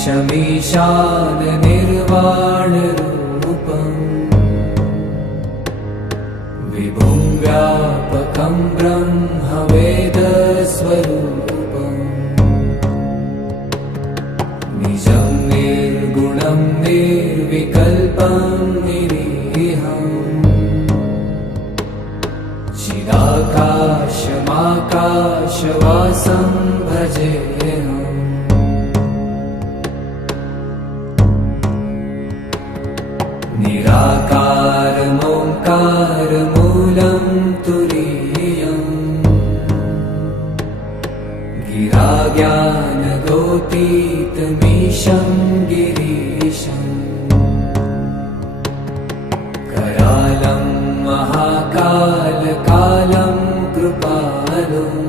ईशमीशान निर्वाणरूपम् विभुं व्यापकं ब्रह्मवेदस्वरूपम् निजं निर्गुणं निर्विकल्पं निरीहम् चिदाकाशमाकाशवासं भजेऽहम् निराकारमोङ्कारमूलं तुरीयम् गिराज्ञानगोतीतमीशं गिरीशम् करालं महाकालकालं कृपालुम्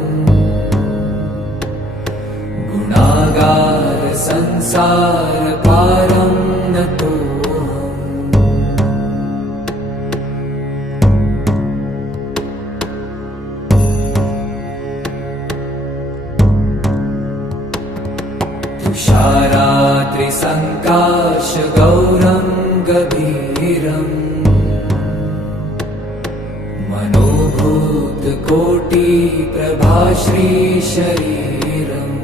गुणागार संसारपारं नतो तुषारात्रिसङ्काशगौरं गभीरम् मनोभूतकोटिप्रभाश्रीशरीरम्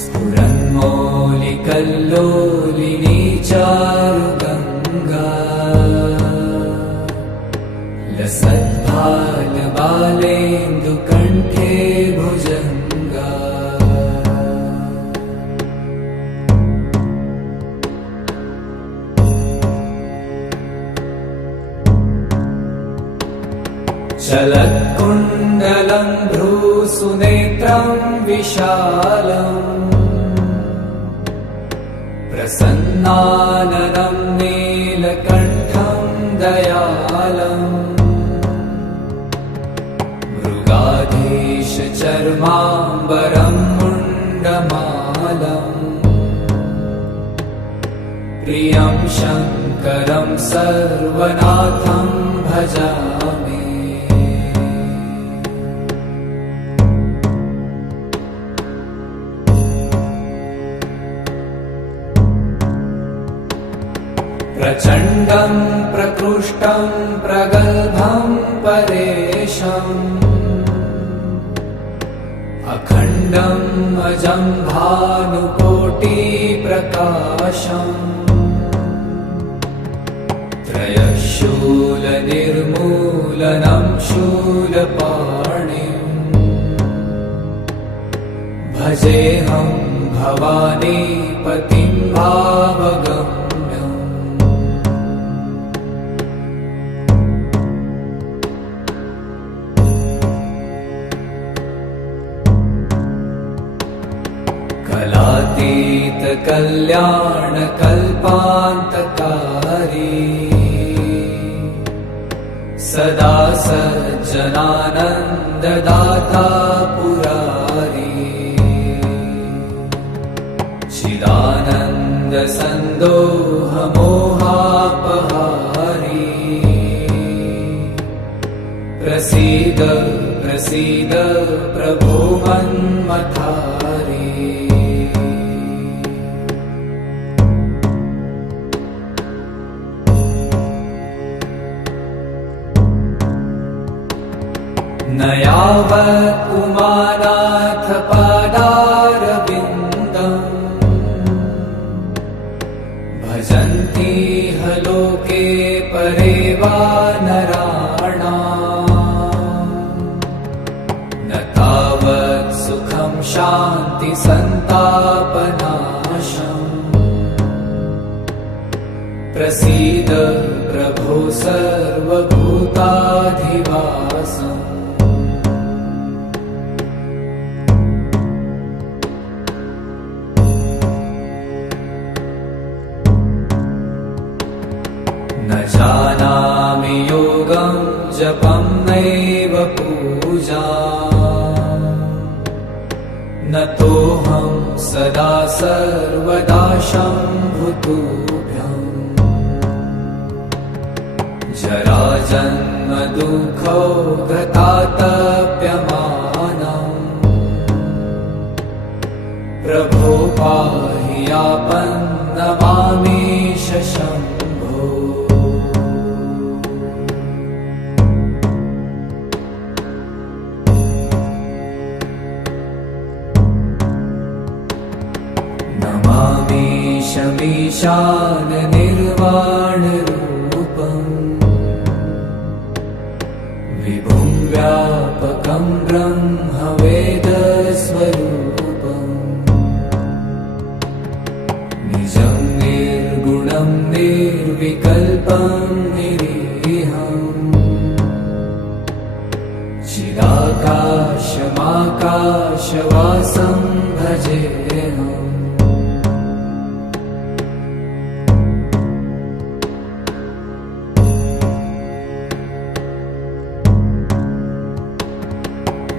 स्फुरन्मौलिकल्लोलिनी चारुगङ्गा लसद्भालबालेन्दुकण्ठे भुजङ्गा चलत्कुण्डलं भ्रूसुनेत्रं विशालम् प्रसन्नाननं नीलकण्ठं दयालम् मृगाधीशचर्माम्बरं मुण्डमालम् प्रियं शङ्करं सर्वनाथं भजामि प्रचण्डं प्रकृष्टं प्रगल्भं परेशम् अखण्डम् अजं भानुकोटिप्रकाशम् त्रयशूलनिर्मूलनं शूलपाणिम् भजेऽहं भवानीपतिं भावगम् कलातीतकल्याणकल्पान्तकारी सदा सज्जनानन्ददाता पुरारी चिदानन्दसन्दोहमोहापहारी प्रसीद प्रसीद प्रभो मन्मथारी न यावत् उमानाथ पादारविन्दम् भजन्ति ह लोके परे वा नराणाम् न तावत् सुखं शान्ति सन्तापनाशम् प्रसीद प्रभो सर्वभूताधिवासम् न जानामि योगं जपं नैव पूजा न तोऽहं सदा सर्वदा शम्भुतुभ्यम् जराजन्म दुःखौ गतातप्यमानम् प्रभो पाहि आपन्नमामीश शम्भो। नमामीशमीशान निर्वाणरूपम् विभुं व्यापकं ब्रह्मवेदस्वरूपम् निजं निर्गुणं निर्विकल्पं निरीहम् चिदाकाशमाकाशवासं भजेऽहम्।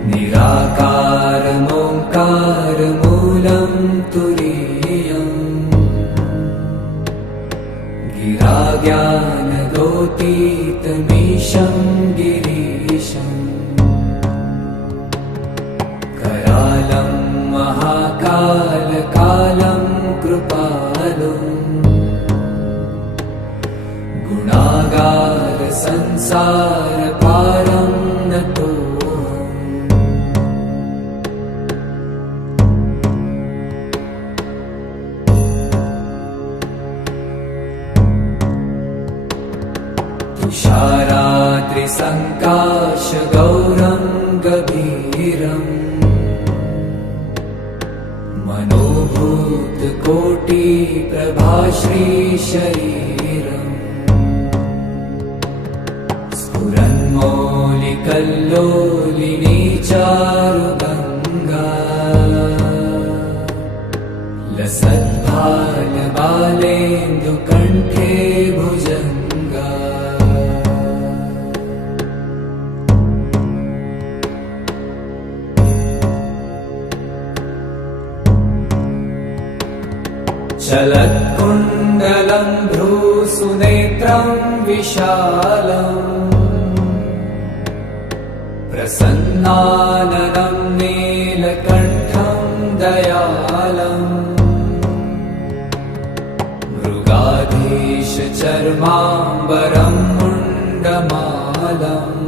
निराकारमोङ्कारमूलं तुरीयम् गिराज्ञानगोतीतमीशं गिरीशम् करालं महाकालकालं कृपालुम् गुणागार संसारपारं नतो। तुषाराद्रिसङ्काशगौरं गभीरम् मनोभूतकोटिप्रभाश्रीशरीरम् स्फुरन्मौलिकल्लोलिनी चारुगङ्गा लसद्भालबालेन्दुकण्ठे भुजङ्गा। चलत्कुण्डलं भ्रूसुनेत्रं विशालम् प्रसन्नाननं नीलकण्ठं दयालम् मृगाधीशचर्माम्बरं मुण्डमालम्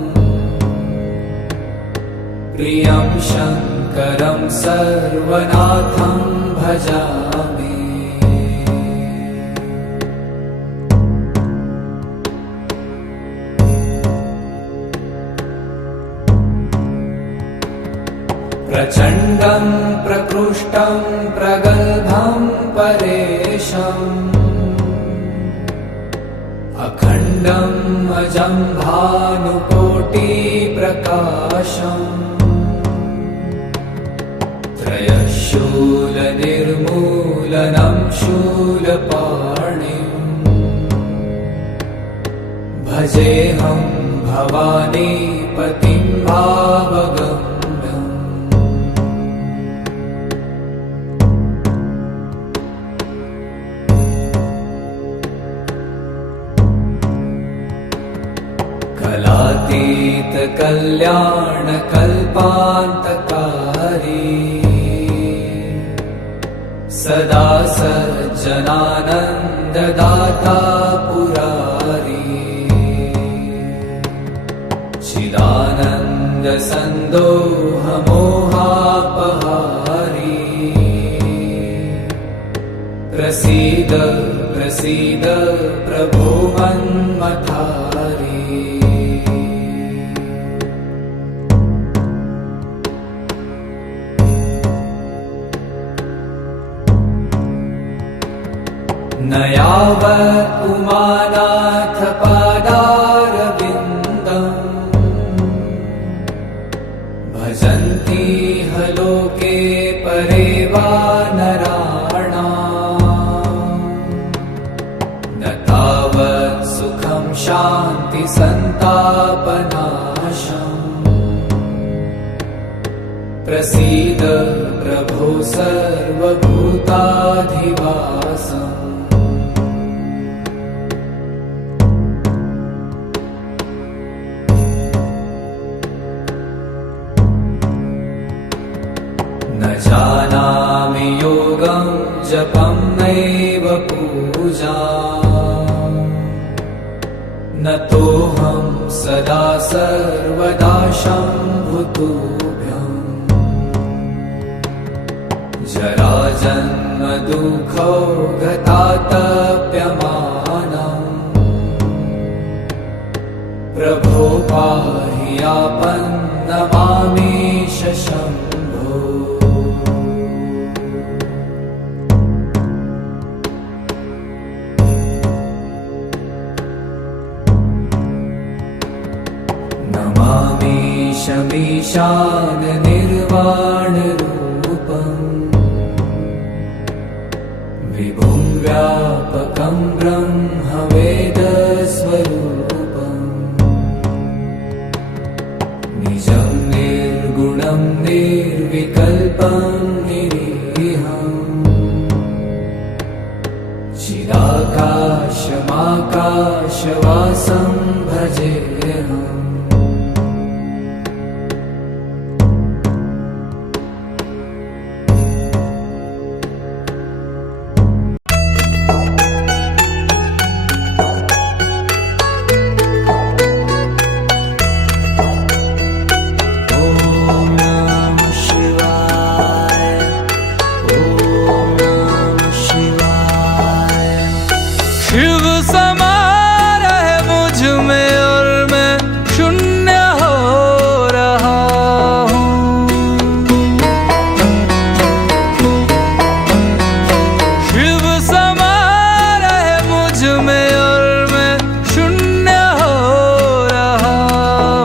प्रियं शङ्करं सर्वनाथं भजामि। प्रचण्डं प्रकृष्टं प्रगल्भं परेशम् अखण्डं अजं भानुकोटिप्रकाशम् त्रयशूलनिर्मूलनं शूलपाणिम् भजेऽहं भवानीपतिं भावगम्। कलातीत कल्याण कल्पान्तकारी सदा सज्जनानन्ददाता पुरारी चिदानन्द सन्दोह मोहापहारी प्रसीद प्रसीद प्रभो मन्मथारी। न यावत् उमानाथ पादारविन्दम् भजन्ति ह लोके परे वा नराणाम् न तावत् सुखं शान्ति सन्तापनाशम् प्रसीद प्रभो सर्वभूताधिवासम्। न जानामि यो जपं नैव पूजा नतोऽहं सदा सर्वदा शम्भुतुभ्यं जराजन्म दुःखो गतातप्यमानम् प्रभो पाहि आपन्नमामीश शम्भो। नमामीशमीशान निर्वाणरूपम् विभुं व्यापकं ब्रह्मवेदस्वरूपम् निजं निर्गुणं निर्विकल्पं निरीहम् चिदाकाशमाकाशवासं भजेऽहम्। शिव समा रहे मुझ में और मैं शून्य हो रहा हूँ। शिव समा रहे मुझ में और मैं शून्य हो रहा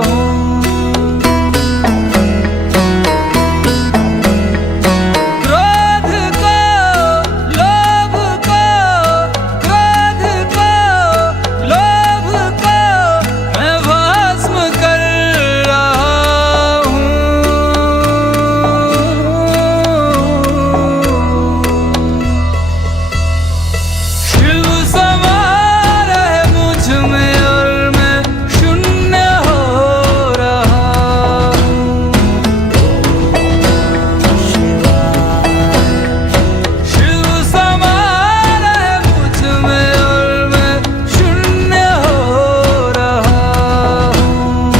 हूँ। क्रोध को लोभ को लोभ को मैं भस्म कर रहा हूँ। शिव समा रहे मुझ में और मैं शून्य हो रहा हूँ। शिव समा रहे मुझ में और मैं शून्य हो रहा हूँ।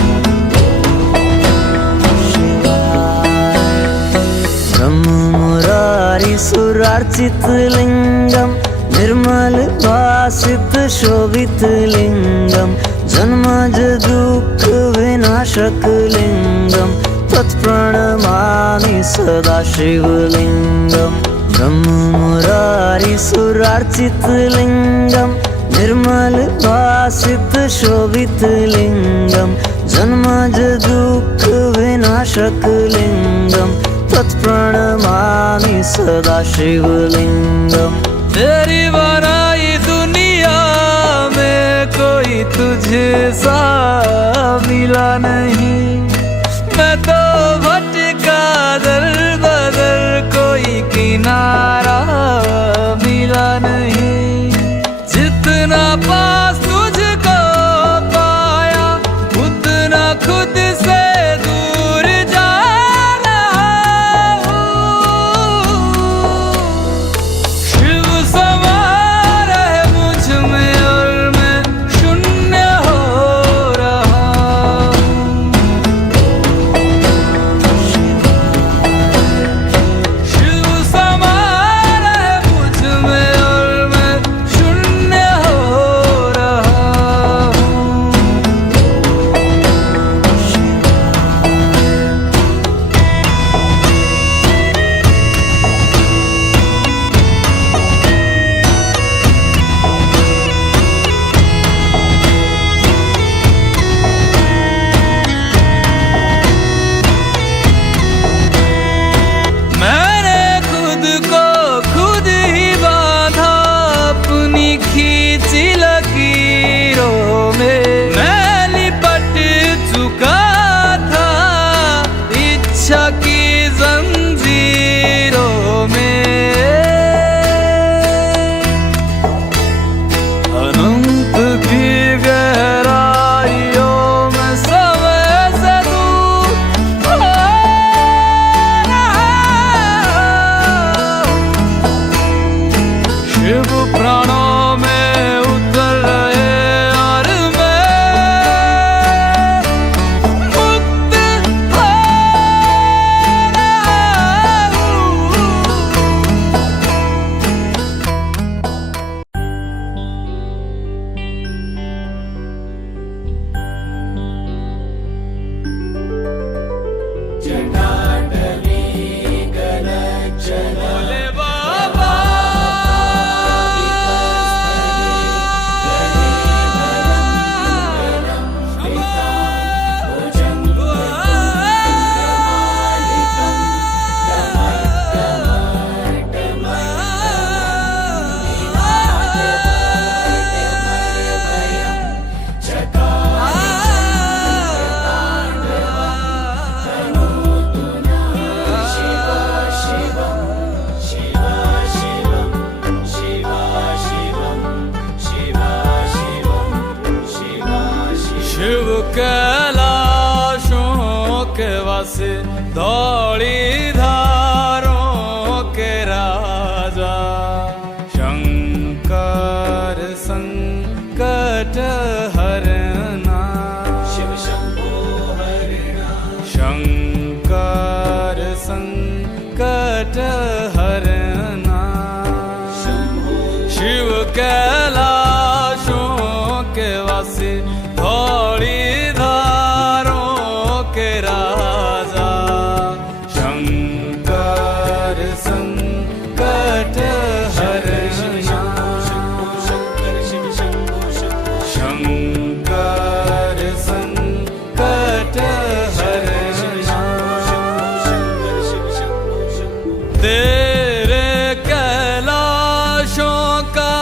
ब्रह्म मुरारी सुरार्चित लिंगम निर्मल भासित शोभित लिंगम जन्मज दुःख विनाशक लिंगम तत्प्रणमामि सदा शिवलिंगम। ब्रह्म मुरारी सुरार्चित लिंगम निर्मल भासित शोभित लिंगम जन्मज दुःख विनाशक लिंगम तत्प्रणमामि सदा शिवलिंगम। तेरी बनाई दुनिया में कोई तुझे सा मिला नहीं। मैं तो भटका दर बदर कोई किनारा मिला नहीं। जितना पास तुझको पाया उतना खुद से दूर जा रहा हूँ। शिव समा रहे मुझ में और मैं शून्य हो रहा हूँ। धौली धारों के राजा शंकर संकट हरना शिव शंभो हरिणा शंकर संकट हरना शिव कैलाशों के वासी धौली धारों के राजा शंकर संकट हरना शंकर शिव शंभो शंभो शंकर संकट हरना शंकर शिव शंभो शंभो तेरे कैलाशों का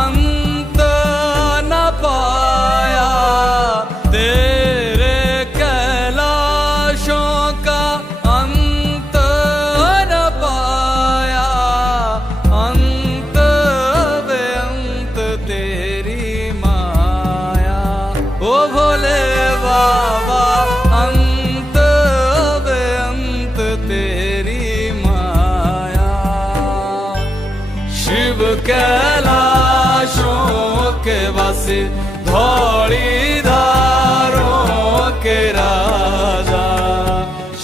अंत न पाया तेरे कैलाशों का अंत न पाया अंत बेअंत तेरी माया ओ भोले बाबा अंत बेअंत तेरी माया शिव कैलाशों के वासी धौली धारों के राजा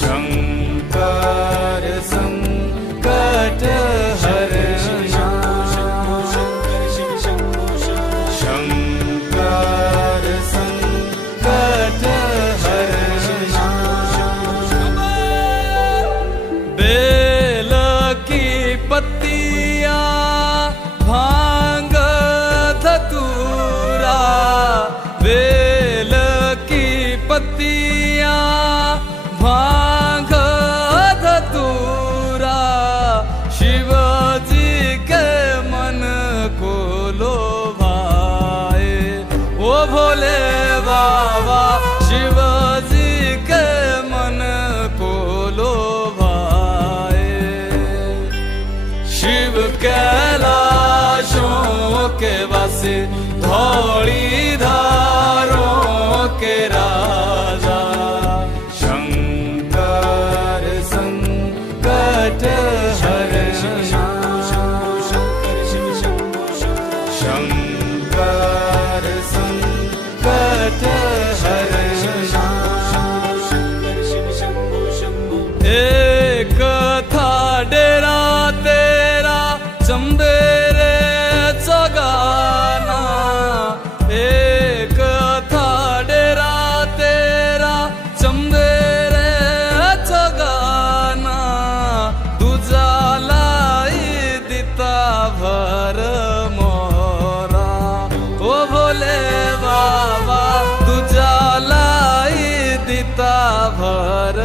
शंकर संकट हरना शंकर शिव शंभो शंभो शंकर संकट हरना बेल की पत्तियां भांग धतूरा बेल की पत्तियां भांग धतूरा शिव जी के मन को लोभाए ओ भोले बाबा शिव जी के मन को लोभाए शिव कैलाशों के वासी धौली धारों के राजा शंकर संकट हरना शंकर शिव शंभो शंभो शंकर संकट हरना शंकर शिव शंभो शंभो एक था डेरा तेरा चंबेरे चगाना एक था डेरा तेरा चंबेरे चगाना तुझा लाई दिता भर मोरा ओ भोले बाबा तुझा लाई दिता भर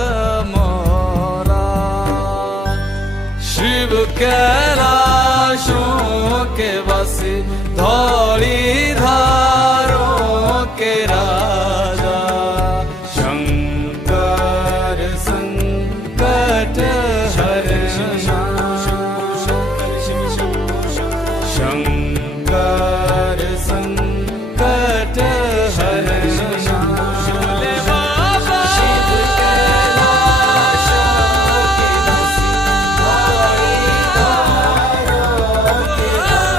मोरा शिव कैलाशों के वासी धौली धारों के राजा शंकर संकट हरना शंकर शिव शंभो शंभो शंकर संकट हरना भोले बाबा शिव कैलाशों के वासी धौली धारों के राजा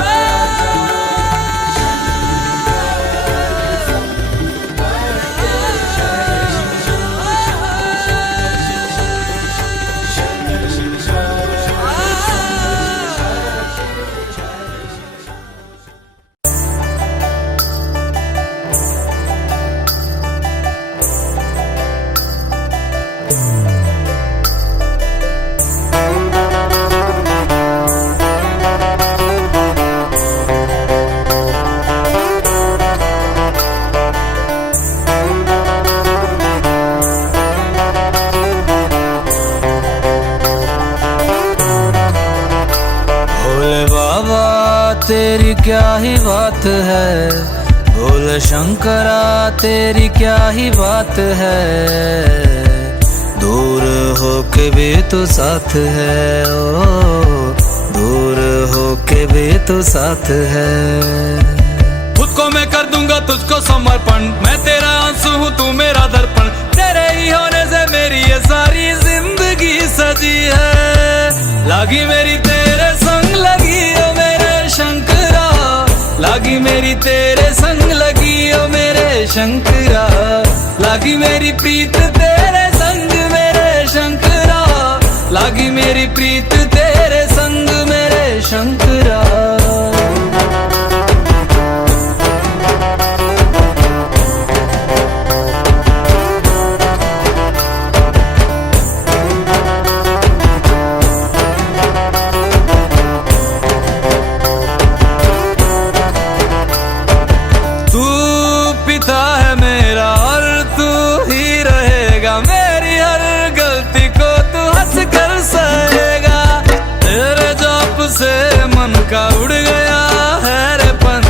शंकर शिव शंभो भोले बाबा तेरी क्या ही बात है भोले शंकरा तेरी क्या ही बात है दूर हो के भी तू साथ है ओ दूर हो के भी तू साथ है खुद को मैं कर दूंगा तुझको समर्पण मैं तेरा आंसू हूँ तू मेरा दर्पण तेरे ही होने से मेरी ये सारी जिंदगी लागी मेरी तेरे संग लगी ओ मेरे शंकरा, लागी मेरी तेरे संग लगी ओ मेरे शंकरा, लागी मेरी प्रीत तेरे संग मेरे शंकरा, लागी मेरी प्रीत तेरे संग मेरे शंकरा।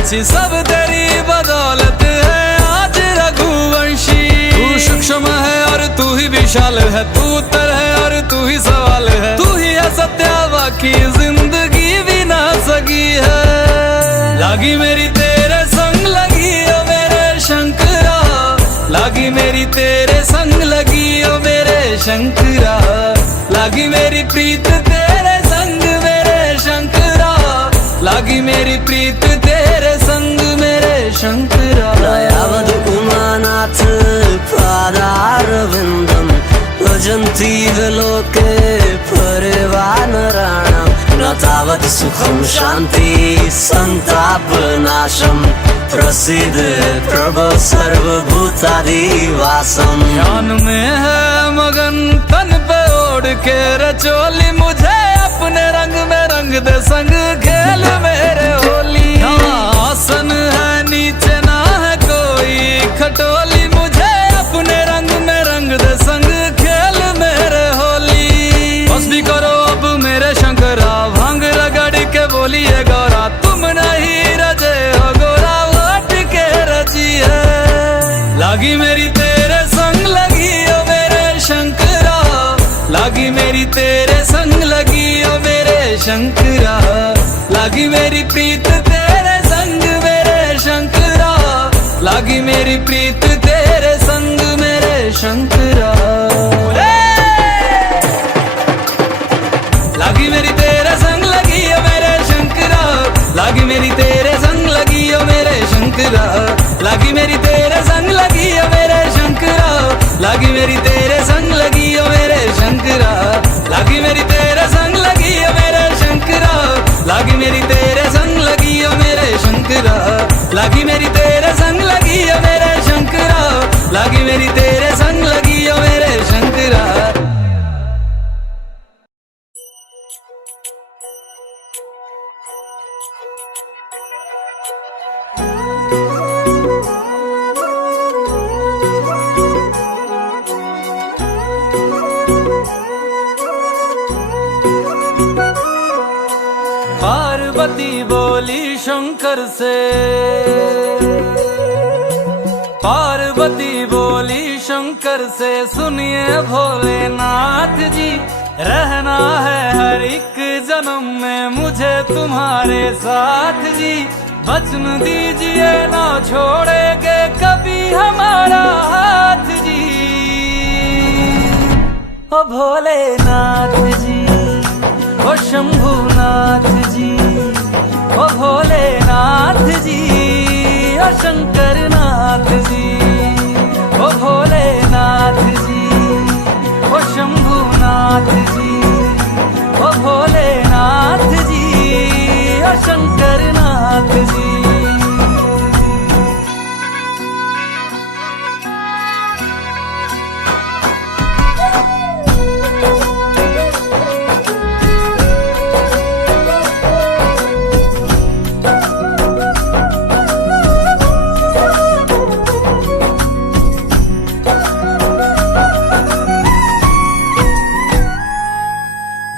सब तेरी बदौलत है आज रघुवंशी, तू सूक्ष्म है और तू ही विशाल है, तू उत्तर है और तू ही सवाल है, तू ही है सत्या बाकी जिंदगी भी ना सकी है। लागी मेरी तेरे संग लगी ओ मेरे शंकरा, लागी मेरी तेरे संग लगी ओ मेरे शंकरा, लागी मेरी प्रीत तेरे संग मेरे शंकरा, लागी मेरी प्रीत तेरे संग मेरे शंकरा। दयावद उमानाथ पादारविन्दं भजन्ति लोके परिवानराणां, न तावत् सुखं शान्ति संतापनाशं, प्रसीद प्रभो सर्वभूतादिवासम्। ध्यान में है मगन तन पे ओढ़ के रचोली, मुझे अपने रंग में रंग दे संग खेल मेरे होली। आसन है नीचे ना है कोई खटोली, मुझे अपने रंग में रंग दे संग खेल मेरे होली। बस भी करो अब मेरे शंकरा, भांग रगड़ के बोलिए गौरा, तुम नहीं रजे हो गोरा वाट के रजी है। लागी मेरी तेरे संग लगी ओ मेरे शंकरा, लागी मेरी तेरे संग लगी ओ मेरे शंकरा, लागी मेरी प्रीत तेरे संग मेरे शंकरा, लागी मेरी प्रीत तेरे संग मेरे शंकरा। लागी मेरी तेरे संग लगी ओ मेरे शंकरा, लागी मेरी तेरे संग लगी ओ मेरे शंकरा, लागी मेरी तेरे संग लगी ओ मेरे शंकरा, लागी मेरी तेरे संग लगी ओ मेरे शंकरा, लागी मेरी तेरे संग लगी ओ मेरे शंकरा, लागी मेरी तेरे संग लगी ओ मेरे शंकरा, लागी मेरी तेरे संग लगी ओ मेरे शंकरा, लागी मेरी तेरे संग लगी ओ मेरे शंकरा। पार्वती बोली शंकर से, पार्वती बोली शंकर से, सुनिए भोलेनाथ जी, रहना है हर एक जन्म में मुझे तुम्हारे साथ जी, वचन दीजिए ना छोड़ेंगे कभी हमारा हाथ जी। ओ भोलेनाथ जी, ओ शंभुनाथ जी, ओ भोलेनाथ जी, ओ शंकरनाथ जी, ओ भोलेनाथ जी, ओ शंभुनाथ जी, ओ भोलेनाथ जी, ओ शंकरनाथ जी।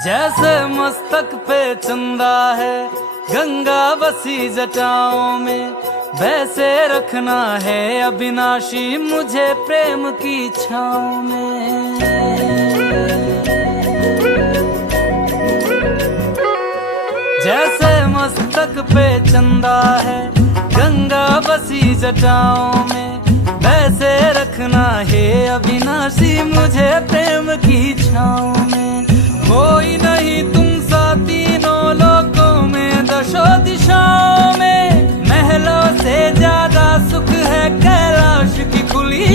जैसे मस्तक पे चंदा है गंगा बसी जटाओं में, वैसे रखना है अविनाशी मुझे प्रेम की छाँव में। जैसे मस्तक पे चंदा है गंगा बसी जटाओं में, वैसे रखना है अविनाशी मुझे प्रेम की छाँव में। कोई नहीं तुम सा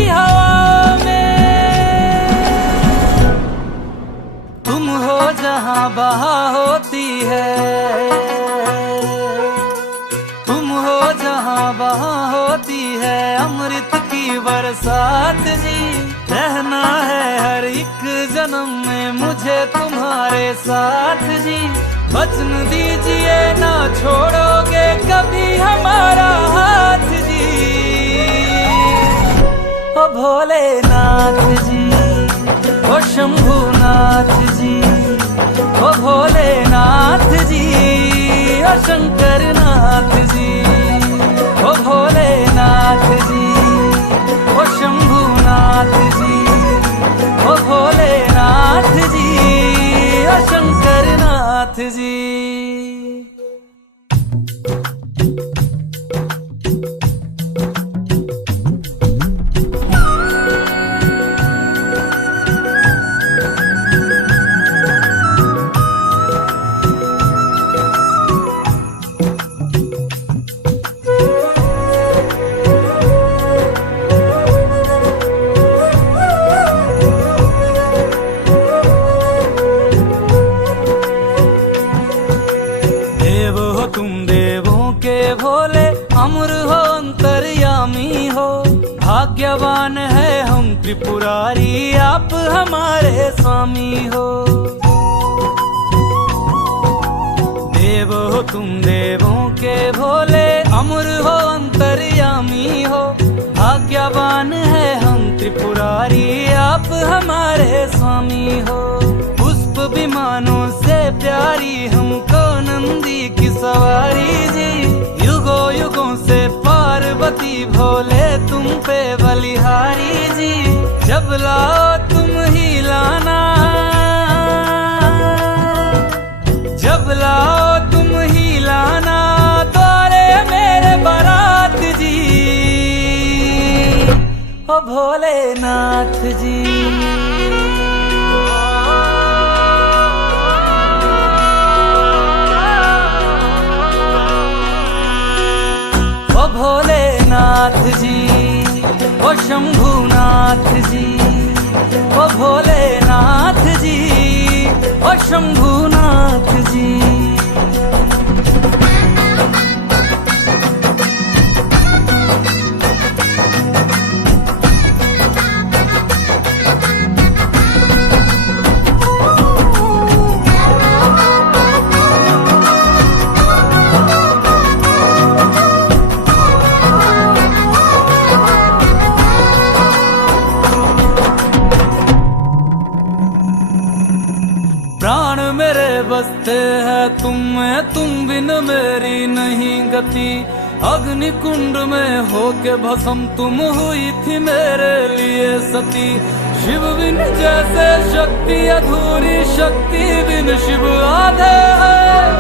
हवा में। तुम हो जहां बहा होती है, तुम हो जहां बहा होती है अमृत की बरसात जी। रहना है हर एक जन्म में मुझे तुम्हारे साथ जी। वचन दीजिए ना छोड़ोगे कभी हमारा हाथ जी। ओ भोलेनाथ जी, ओ शंभुनाथ जी, ओ भोलेनाथ जी, ओ शंकरनाथ जी, ओ भोलेनाथ जी, ओ शंभुनाथ जी, ओ भोलेनाथ जी, ओ शंकरनाथ जी। भोले अमर हो अंतर्यामी हो, भाग्यवान है हम त्रिपुरारी आप हमारे स्वामी हो। देव हो तुम देवों के भोले अमर हो अंतर्यामी हो, भाग्यवान है हम त्रिपुरारी आप हमारे स्वामी हो। पुष्प विमानों से प्यारी हमको नंदी की सवारी जी। युगों युगों से पार्वती भोले तुम पे बलिहारी जी। जब लाओ तुम ही लाना, जब लाओ तुम ही लाना द्वारे मेरे बारात जी। ओ भोलेनाथ जी, भोलेनाथ जी, ओ शंभुनाथ जी, ओ भोलेनाथ जी, ओ शंभुनाथ जी। प्राण मेरे बसते हैं तुम में, तुम बिन मेरी नहीं गति। अग्नि कुंड में होके भस्म तुम हुई थी मेरे लिए सती। शिव बिन जैसे शक्ति अधूरी, शक्ति बिन शिव आधे है।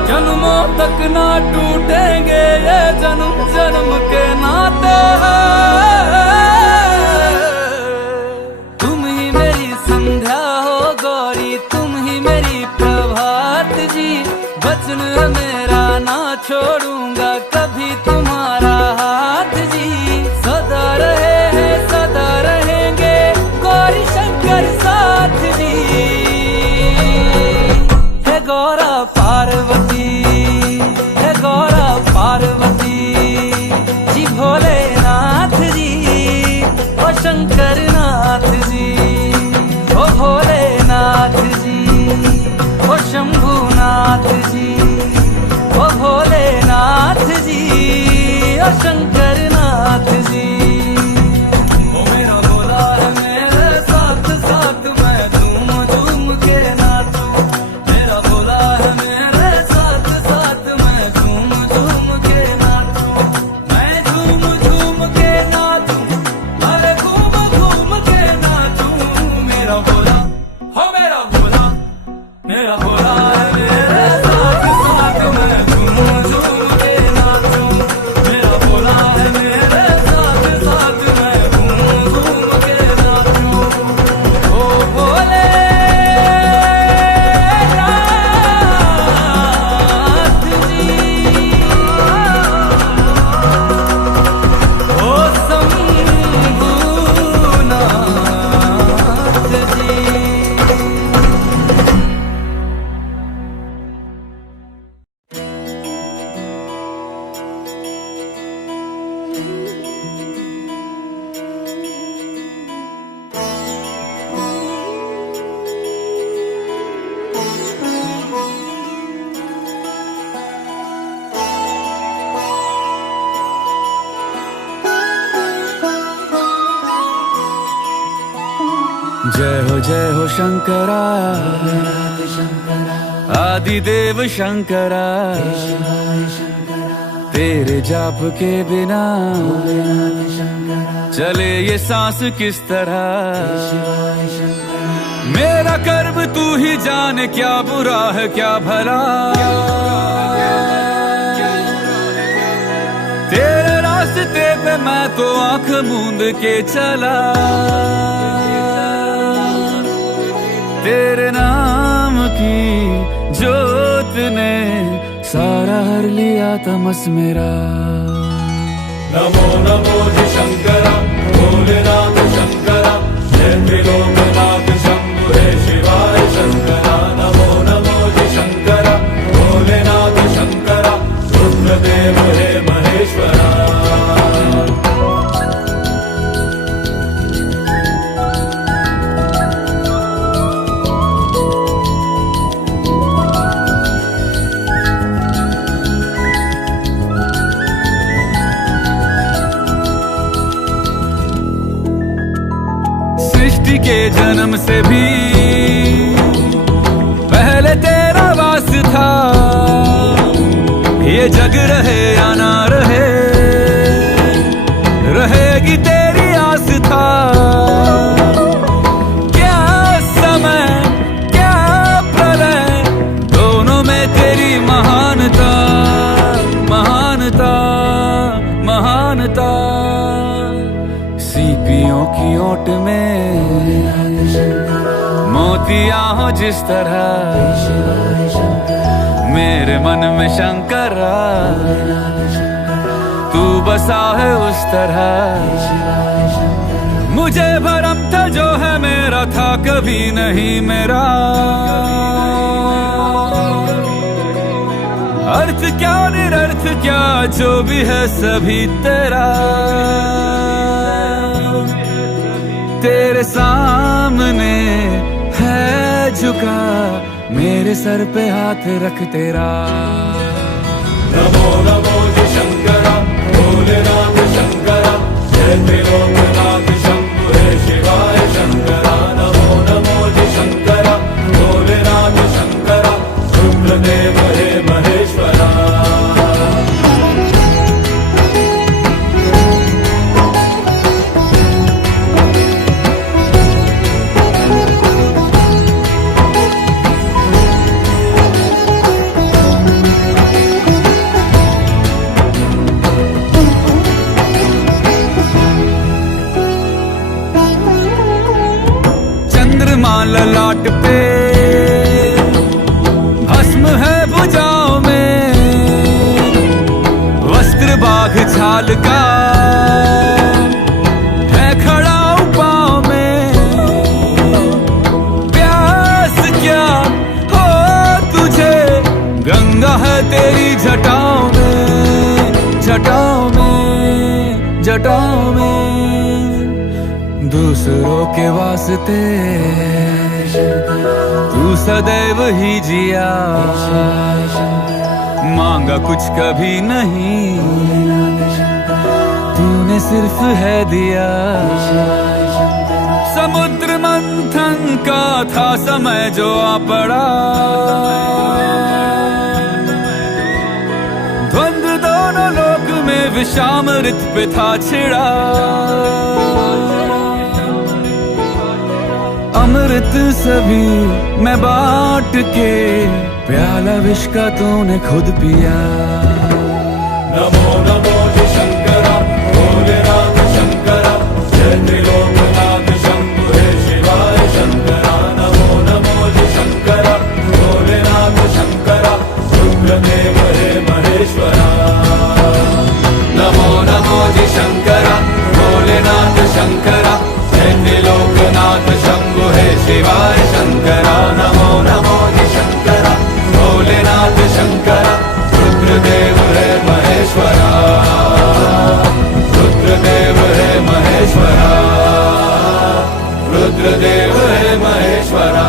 जन्मों तक ना टूटेंगे ये जन्म जन्म के नाते हैं। तुम ही मेरी संध्या हो गौरी, तुम ही मेरी प्रभात जी। वचन मेरा ना छोड़ूंगा कभी तुम्हारा हाथ जी। सदा रहे हैं सदा रहेंगे गौरी शंकर साथ जी। हे गौरा पार्वती, हे गौरा पार्वती जी। भोलेनाथ जी, ओ शंकरनाथ जी, ओ भोलेनाथ जी, ओ शंभुनाथ जी, ओ भोलेनाथ जी, ओ शंकरनाथ जी। ओ मेरा भोला है मेरे साथ साथ मैं झूम झूम के नाचूं। मेरा भोला है मेरे साथ साथ मैं झूम झूम के नाचूं। मैं झूम झूम के नाचूं, अरे घूम घूम के नाचूं। मेरा भोला हो मेरा भोला, मेरा भोला है मेरे साथ साथ मैं झूम झूम के नाचूं। मेरा भोला है मेरे साथ साथ मैं झूम झूम के नाचूं। ओ भोले नाथ जी, ओ शंभुनाथ जय हो शंकरा, आदिदेव शंकरा, तेरे जाप के बिना चले ये सांस किस तरह। मेरा कर्म तू ही जाने, क्या बुरा है क्या भला। तेरे रास्ते पे मैं तो आंख मूंद के चला, तेरे नाम की जोत ने सारा हर लिया तमस मेरा। नमो नमो जी शंकरा, भोलेनाथ शंकरा, जय त्रिलोकनाथ शंभु हे शिवाय शंकरा। नमो नमो जी शंकरा, भोलेनाथ शंकरा, रुद्रदेव हे महेश्वरा। सृष्टि के जन्म से भी पहले तेरा वास था, ये जग रहे या ना रहे, रहेगी तेरी आस था। क्या समय क्या प्रलय, दोनों में तेरी महानता, महानता, महानता। सीपियों की ओट में मोतियां हो जिस तरह, मेरे मन में शंकरा तू बसा है उस तरह। मुझे भरम था जो है मेरा था कभी नहीं मेरा, अर्थ क्या निरर्थ क्या जो भी है सभी तेरा। तेरे सामने है झुका मेरे सर पे हाथ रख तेरा। नमो नमो जी शंकरा, भोलेनाथ शंकरा, जय त्रिलोकनाथ शंभु हे शिवाय शंकरा। नमो नमो जी शंकरा, भोलेनाथ शंकरा, रुद्रदेव हे महेश्वरा। ललाट पे भस्म है भुजाओं में, वस्त्र बाघ छाल का है खड़ा पाँव में। प्यास क्या हो तुझे, गंगा है तेरी जटाओं में, जटाओं में, जटाओं में। दूसरों के वास्ते तू सदैव ही जिया, मांगा कुछ कभी नहीं, तूने सिर्फ है दिया। समुद्र मंथन का था समय जो आ पड़ा, द्वंद्व दोनों लोक में विषामृत पे था छिड़ा। अमृत सभी मैं बांट के, प्याला विष का तूने खुद पिया। नमो नमो जी शंकरा, भोलेनाथ शंकरा, जय त्रिलोकनाथ शंभु हे शिवाय शंकरा। नमो नमो जी शंकरा, भोलेनाथ शंकरा, रुद्रदेव हे महेश्वरा। नमो नमो जी शंकरा, भोलेनाथ शंकरा, जय त्रिलोकनाथ शंभु हे शिवाय शंकरा। नमो नमो जी शंकरा, भोलेनाथ शंकरा, रुद्रदेव हे महेश्वरा, रुद्रदेव हे महेश्वरा, रुद्रदेव हे महेश्वरा।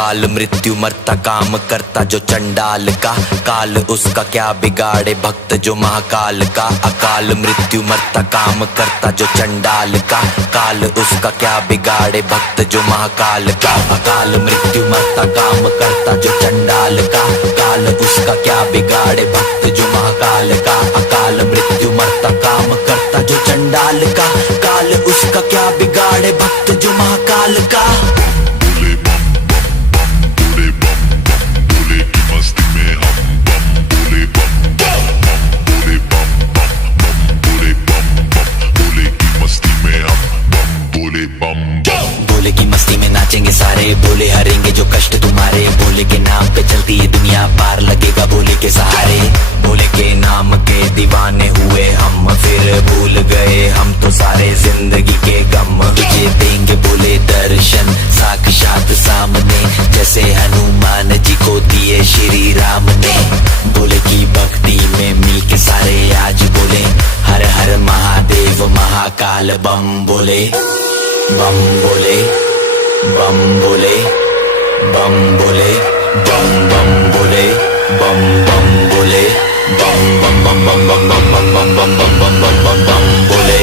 अकाल मृत्यु मरता काम करता जो चंडाल का, काल उसका क्या बिगाड़े भक्त जो महाकाल का। अकाल मृत्यु मरता काम करता जो चंडाल का, काल उसका क्या बिगाड़े भक्त जो महाकाल का। अकाल मृत्यु मरता काम करता जो चंडाल का, काल उसका क्या बिगाड़े भक्त जो महाकाल का। अकाल मृत्यु मरता काम करता जो चंडाल का, काल उसका क्या बिगाड़े भक्त जो महाकाल का। भोले की मस्ती में नाचेंगे सारे, भोले हरेंगे जो कष्ट तुम्हारे। भोले के नाम पे चलती है दुनिया, पार लगेगा भोले के सहारे। भोले के नाम के दीवाने हुए हम, फिर भूल गए हम तो सारे जिंदगी के गम। तुझे देंगे भोले दर्शन साक्षात सामने, जैसे हनुमान जी को दिए श्री राम ने। भोले की भक्ति में मिलके सारे आज बोले, हर हर महादेव महाकाल बम बोले। बम बोले, बम बोले, बम बोले, बम बम बोले, बम बम बोले, बम बम बम बम बम बम बम बम बम बम बम बम बम बोले।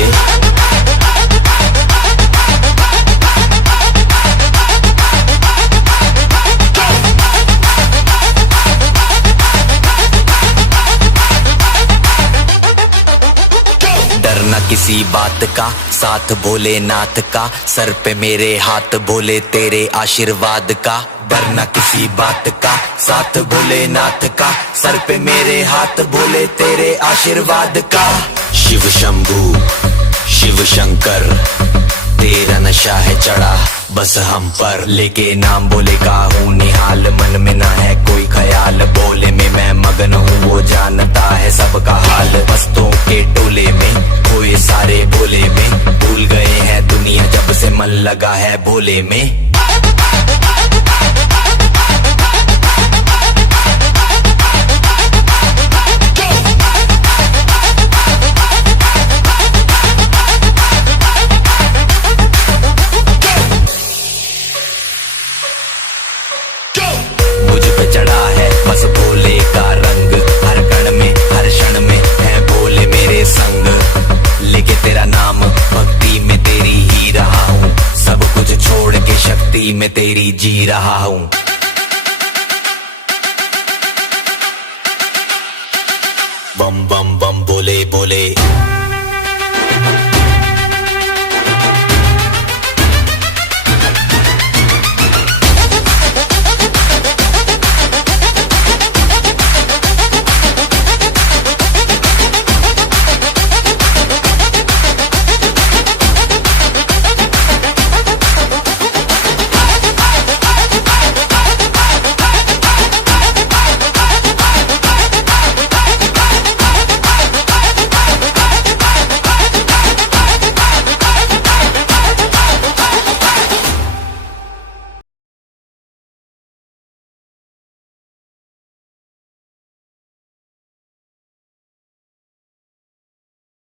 डरना किसी बात का, साथ भोलेनाथ का, सर पे मेरे हाथ भोले तेरे आशीर्वाद का। डरना किसी बात का, साथ भोलेनाथ का, सर पे मेरे हाथ भोले तेरे आशीर्वाद का। शिव शंभू शिव शंकर तेरा नशा है चढ़ा बस हम पर, लेके नाम बोले का हूँ निहाल। मन में ना है कोई ख्याल, बोले में मैं मगन हूँ, वो जानता है सबका हाल। बस्तों के टोले में खोए सारे भोले में, भूल गए हैं दुनिया जब से मन लगा है भोले में। मुझ पे चढ़ा है बस भोले का रंग, हर कण में हर क्षण में है भोले मेरे संग। लेके तेरा नाम भक्ति में तेरी ही रहा हूँ, सब कुछ छोड़ के शक्ति में तेरी जी रहा हूँ। बम बम बम बोले बोले।